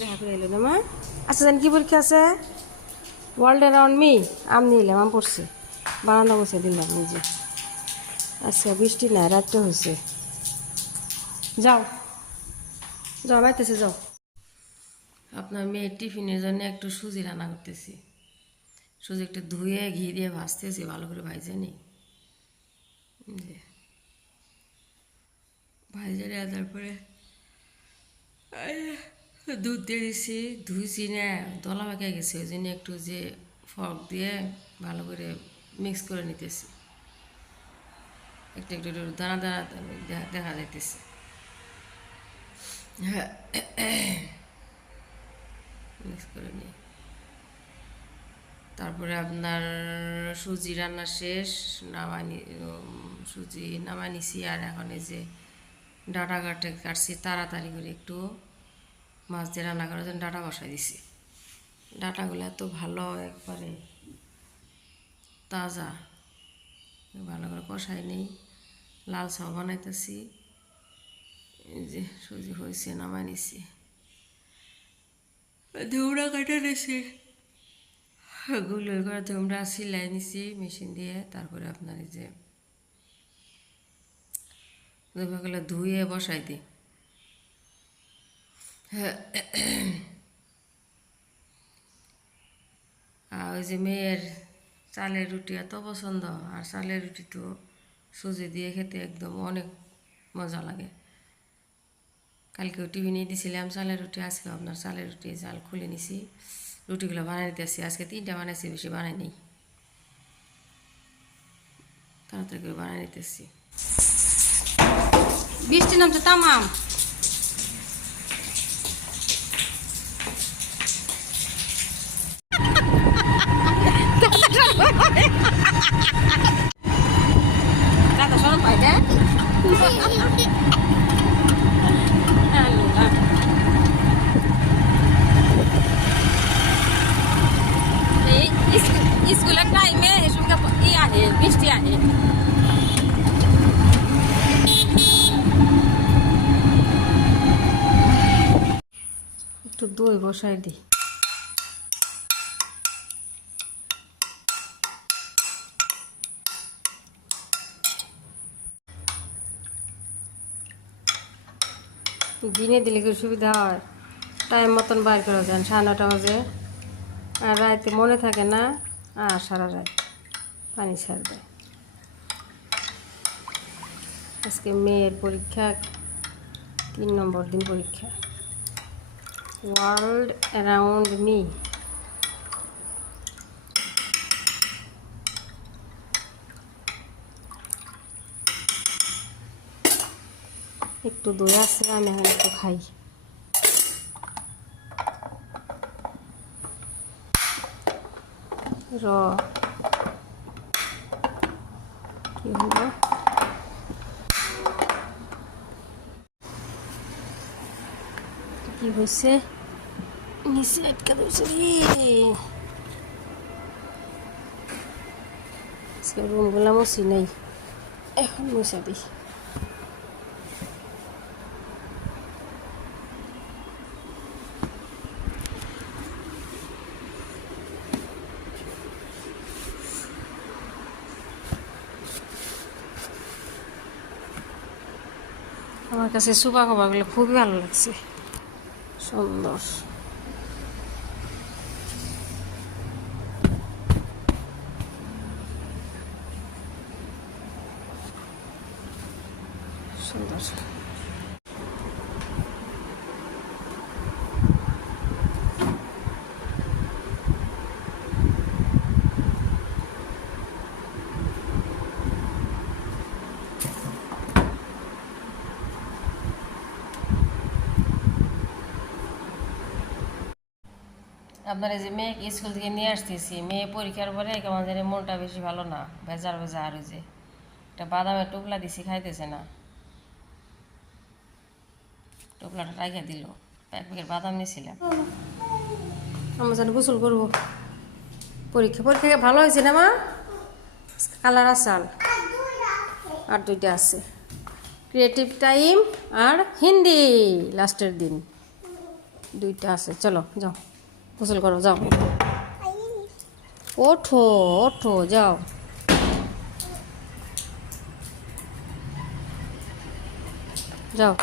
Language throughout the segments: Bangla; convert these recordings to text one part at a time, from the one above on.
দেখা করে এলো না মা। আচ্ছা জানি কি পরীক্ষা আছে? World around me. আম নিলাম, আম পড়ছে, বারান্দা বসে দিলাম নিজে। আচ্ছা বৃষ্টি নাই, রাতটা হয়েছে। যাও যাও বাইতেছে যাও। আপনার মেয়ের টিফিনের জন্য একটু সুজি রান্না করতেছি। সুজি একটু ধুয়ে ঘি দিয়ে ভাজতেছি, ভালো করে ভাইজে নি। ভাইজে নেওয়া, তারপরে দুধ দিয়ে দিছি, ধুইছি না, দলা পাকিয়ে গেছে, ওই জন্য একটু যে ফর্ক দিয়ে ভালো করে মিক্স করে নিতেছি। একটু একটু দানা দানা দেখা যাইতেছে। হ্যাঁ, মিক্স করে নিই। তারপরে আপনার সুজি রান্না শেষ, সুজি নামাই নিছি। আর এখন এই যে ডাটা কাটছি তাড়াতাড়ি করে, একটু মাছ দিয়ে রান্না করার জন্য ডাটা বসাই দিছি। ডাটাগুলো এত ভালো, একবারে তাজা, ভালো করে কষাই নেই। লাল চাও বানাইতেছি। এই যে সুজি হয়েছে, নামাই নিছি, ধুমড়া কাটা নিছি, গুল গুল করে ধুমড়া সিলাই নিছি মেশিন দিয়ে। তারপরে আপনার এই যে দুপুরগুলো ধুয়ে বসাই দিই। আর ওই যে মেয়ের চালের রুটি এত পছন্দ, আর চালের রুটি তো সুজি দিয়ে খেতে একদম অনেক মজা লাগে। কালকেও টিফিনে দিয়েছিলাম চালের রুটি, আজকে আপনার চালের রুটি চাল খুলে নিছি, রুটিগুলো বানাই নিতেছি। আজকে 3টা বানাইছি, বেশি বানাই নেই, তাড়াতাড়ি করে বানাই নিতেছি। বৃষ্টি নামছে তামাম। দাদা সরম পাই না, স্কুলের টাইমে এসব ই আহে, বৃষ্টি আহে। একটু দই বসাই দিই। দিনে দিলে কি সুবিধা হয়, টাইম মতন বাইর করা যায়, 9:30 বাজে। আর রাতে মনে থাকে না, আর সারা রাত পানি ছাড় দেয়। আজকে মেয়ের পরীক্ষা, 3 নম্বর দিন পরীক্ষা। World around me. একটু দই আছে, আমি এখন একটু খাই। কি হলো, কি হয়েছে, নিচে আটকে দিয়েছে রে। রুমগুলা মুছি নাই, এখন মুছা দিই। আমার কাছে সোফা কভারগুলো খুবই ভালো লাগছে, সুন্দর সুন্দর। আপনার এই যে মেয়েকে স্কুল থেকে নিয়ে আসতেছি, মেয়ে পরীক্ষার পরে কেমন জানি মনটা বেশি ভালো না, ভেজার ভেজা। আর ওই যে একটা বাদামের টোপলা দিছি, খাইতেছে না, টোপলাটা রাইখা দিল। এক প্যাকেট বাদাম নিয়েছিলাম। আমরা যেন গোসল করবো, পরীক্ষা ভালো হয়েছে না মা? কালার আসাল আর 2টা আছে, ক্রিয়েটিভ টাইম আর হিন্দি লাস্টের দিন, দুইটা আছে, চলো যাও গোসল করো, যাও ওঠো ওঠো যাও। যাও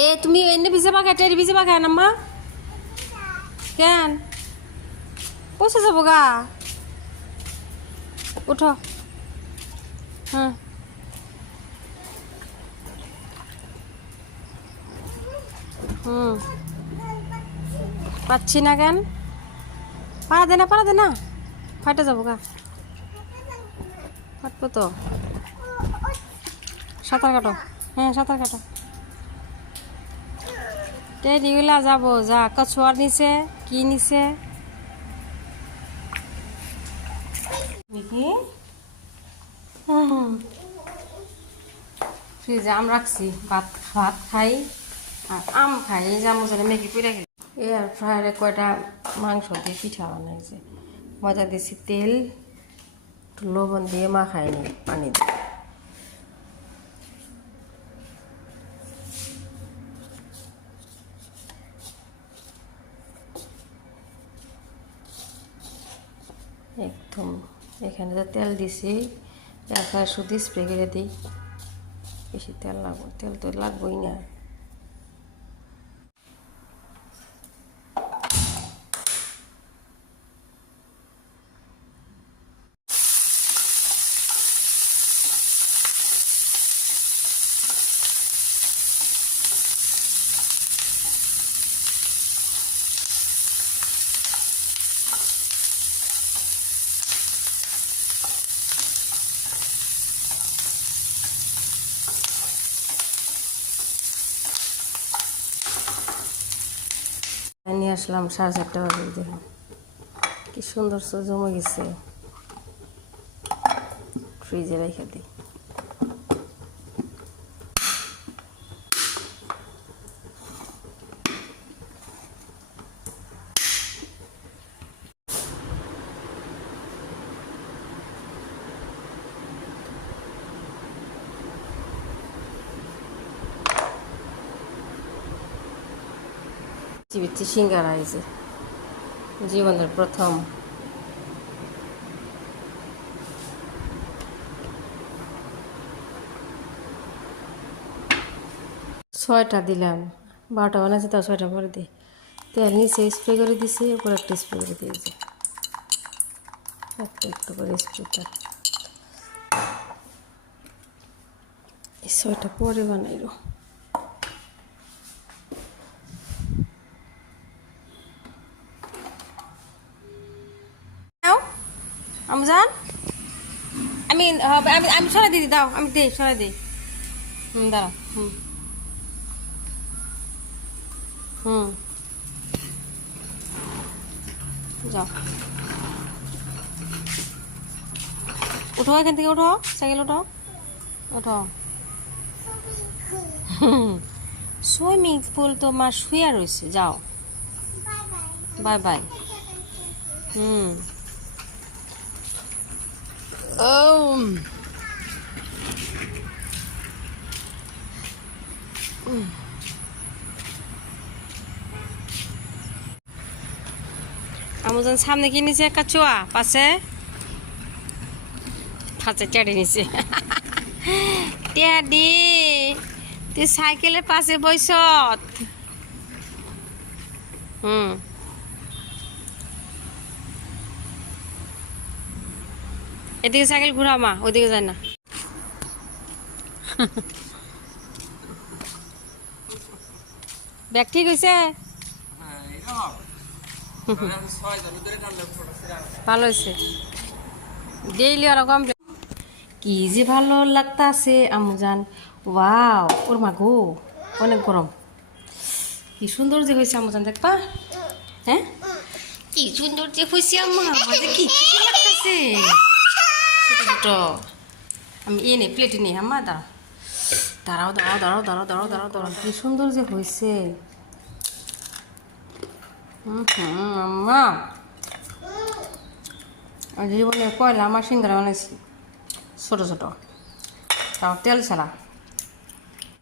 এ তুমি এনে ভিজে পাখা, টেরি ভিজে পাখা নাম্মা কেন পয়সা যাবো গা, উঠো। হ্যাঁ পাচ্ছি না কেন, পাড়া দে না ফাটে যাবো গা, ফাটবো তো। সাঁতার কাটো, হ্যাঁ সাঁতার কাটো। টেডিগুলা যাবো, যা কছুয়ার নিচে কি নিচে দেখি। ফ্রিজে আম রাখছি, ভাত খাই আর আম খাই। এই যে আমজনে ম্যাগি পুরা খেলি। এয়ার ফ্রায়ারে কয়টা মাংস দিয়ে পিঠা বানাইছে, মজা দিয়েছি, তেল একটু লবণ দিয়ে মাখাইনি, পানি দিয়ে। একদম এখানে তো তেল দিছি, একা শুধু স্প্রে করে দিই, বেশি তেল লাগবে, তেল তো লাগবেই না। নিয়ে আসলাম 4:30 বাজে, দেখুন কি সুন্দর জমে গেছে, ফ্রিজে রেখে দিই। চিবিচ্ছি সিঙ্গারা, হয়েছে জীবনের প্রথম। ছয়টা দিলাম, 12টা বানাচ্ছি, তাও 6টা করে দিই। তেল নিচে স্প্রে করে দিছি, উপরে একটা স্প্রে করে দিয়েছি, একটু একটু করে স্প্রেটা। 6টা পরে বানাইলো। আমজান আমি আমি আমি সরাই দিদি, দাও আমি দিই, সরাই দিই। দাঁড়াও। যাও উঠো, এখান থেকে উঠো, সাইকেল উঠো, উঠো। সুইমিং পুল তো মা শুয়ে রয়েছে, যাও বাই বাই। আমজন সামনে কি নিচে একটা চোয়া, পাশে টেডি নিচে। টেডি তুই সাইকেলের পাশে বইস। এদিকে সাইকেল ঘুরা মা, ওইদিকে যায় না। ব্যাগ ঠিক হয়েছে, ভালো হয়েছে, ডেইলি ওরকম। কি যে ভালো লাগতাছে আমজান, ওয়াও ওর মা গো, অনেক গরম, কি সুন্দর যে হয়েছে আমজান, দেখবা। হ্যাঁ কি সুন্দর যে হয়েছে আম্মা, কি লাগতাছে ছোট ছোট। আমি এনে প্লেটে নিই, আম্মা দাঁড়াও দাঁড়াও দাঁড়াও দাঁড়াও দাঁড়াও দাঁড়াও দাঁড়াও, কি সুন্দর যে হয়েছে। আম্মা জীবনে পয়লা আমার সিঙ্গারা বানাইছি, ছোট ছোট, তাও তেল ছাড়া।